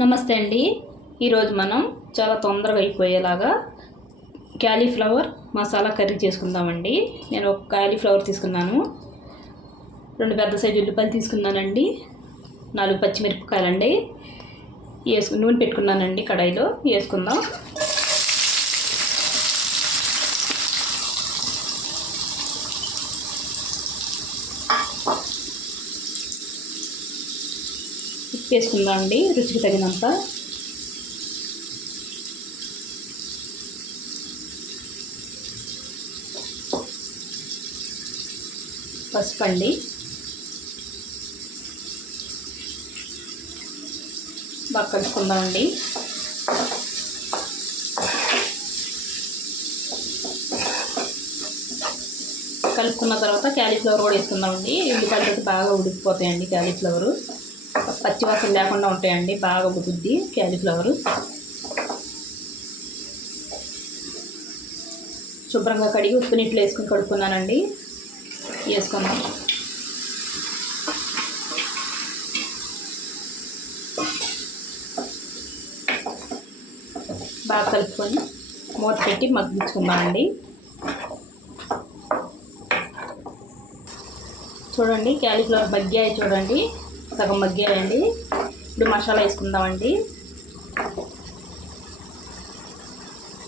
నమస్తే అండి. ఈరోజు మనం చాలా తొందరగా అయిపోయేలాగా క్యాలీఫ్లవర్ మసాలా కర్రీ చేసుకుందామండి. నేను ఒక క్యాలీఫ్లవర్ తీసుకున్నాను, 2 పెద్ద సైజు ఉల్లిపాయలు తీసుకున్నానండి, 4 పచ్చిమిరపకాయలండి నూనె పెట్టుకున్నానండి. కడాయిలో వేసుకుందాం. ఉప్పు వేసుకుందాం అండి, రుచికి తగినంత. పసుపు అండి, బాగా కలుపుకుందామండి. కలుపుకున్న తర్వాత క్యాలీఫ్లవర్ కూడా వేసుకుందామండి. ఉల్లిపాయలతో బాగా ఉడికిపోతాయండి. క్యాలీఫ్లవరు పచ్చివాసన లేకుండా ఉంటాయండి, బాగా ఉడుకుద్ది క్యాలీఫ్లవరు. శుభ్రంగా కడిగి ఉప్పు నీటిలో వేసుకుని కడుక్కున్నానండి. వేసుకుందాం. బాగా కలుపుకొని మూత పెట్టి మగ్గించుకుందామండి. చూడండి, క్యాలీఫ్లవర్ మగ్గాయి చూడండి, సగం మగ్గాయండి. ఇప్పుడు మసాలా వేసుకుందామండి.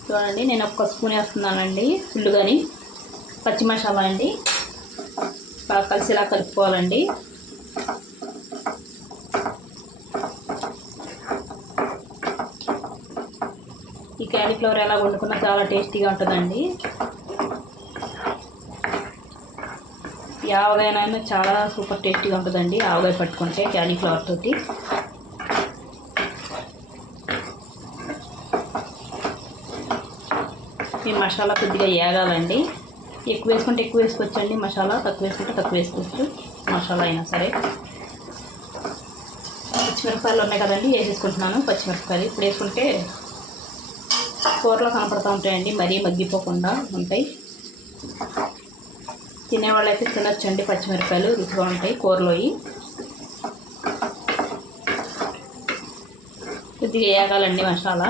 చూడండి, నేను 1 స్పూన్ వేస్తున్నానండి ఫుల్గాని. పచ్చి మసాలా అండి, బాగా కలిసిలా కలుపుకోవాలండి. ఈ క్యాలీఫ్లవర్ ఎలా వండుకున్నా చాలా టేస్టీగా ఉంటుందండి. ఈ ఆవగాయనైనా చాలా సూపర్ టేస్టీగా ఉంటుందండి, ఆవగాయ పట్టుకుంటే క్యాలీఫ్లవర్ తోటి. ఈ మసాలా కొద్దిగా వేగాలండి. ఎక్కువ వేసుకుంటే ఎక్కువ వేసుకోవచ్చండి మసాలా, తక్కువ వేసుకుంటే తక్కువ వేసుకోవచ్చు మసాలా అయినా సరే. పచ్చిమిరపకాయలు ఉన్నాయి కదండి, వేసేసుకుంటున్నాను పచ్చిమిరపకాయలు. ఇప్పుడు వేసుకుంటే కూరలో కనపడుతూ ఉంటాయండి, మరీ మగ్గిపోకుండా ఉంటాయి. తినేవాళ్ళు అయితే తినొచ్చండి, పచ్చిమిరపకాయలు రుచిగా ఉంటాయి కూరలోవి. కొద్దిగా వేగాలండి మసాలా.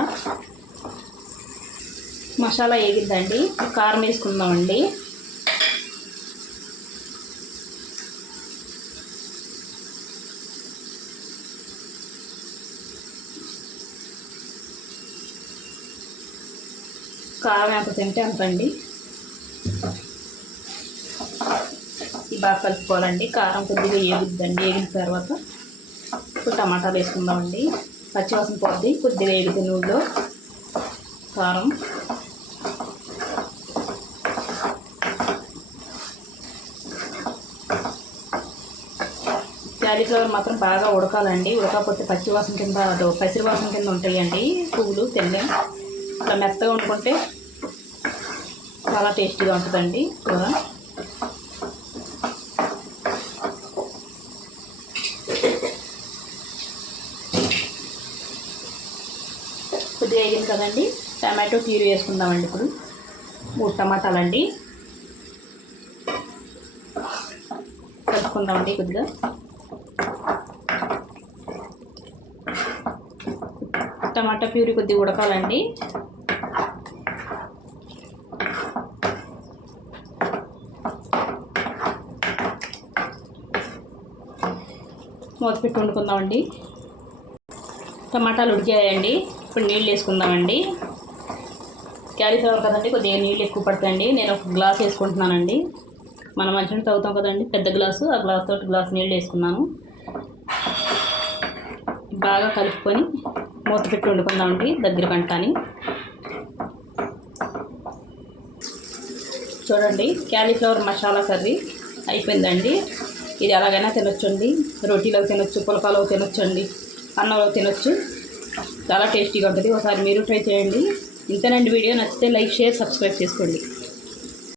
మసాలా వేగిద్దండి, కారం వేసుకుందామండి. కారం ఎంత తింటే అంతండి. బాగా కలుపుకోవాలండి. కారం కొద్దిగా వేగుద్దండి. వేగిన తర్వాత ఇప్పుడు టమాటాలు వేసుకుందామండి. పచ్చివాసన పోద్ది కొద్దిగా వేగితే నూనెలో. కారం, క్యాలీఫ్లవర్ మాత్రం బాగా ఉడకాలండి. ఉడకపోతే పచ్చివాసన కింద, పసిరివాసన కింద ఉంటాయండి పువ్వులు. తినలేం. అలా మెత్తగా వండుకుంటే చాలా టేస్టీగా ఉంటుందండి కూర. కొద్దిగా వేగింది కదండి, టమాటో ప్యూరీ వేసుకుందామండి. ఇప్పుడు 3 టమాటాలండి కలుపుకుందామండి. కొద్దిగా టమాటా ప్యూరీ కొద్దిగా ఉడకాలండి. మూత పెట్టి వండుకుందామండి. టమాటాలు ఉడికాయండి. ఇప్పుడు నీళ్ళు వేసుకుందామండి. క్యాలీఫ్లవర్ కదండి, కొద్దిగా నీళ్ళు ఎక్కువ పడతాయండి. నేను 1 గ్లాస్ వేసుకుంటున్నానండి. మనం మంచినీళ్ళు తాగుతాం కదండి, పెద్ద గ్లాసు, ఆ గ్లాస్ తోటి గ్లాస్ నీళ్ళు వేసుకున్నాను. బాగా కలుపుకొని మూత పెట్టి వండుకుందామండి, దగ్గర కంటాని. చూడండి, క్యాలీఫ్లవర్ మసాలా కర్రీ అయిపోయిందండి. ఇది ఎలాగైనా తినొచ్చండి, రోటీలో తినొచ్చు, పులకాలో తినొచ్చండి, అన్నంలో తినొచ్చు. చాలా టేస్టీగా ఉంటుంది. ఒకసారి మీరు ట్రై చేయండి. ఇంతేనండి వీడియో. నచ్చితే లైక్, షేర్, సబ్స్క్రైబ్ చేసుకోండి.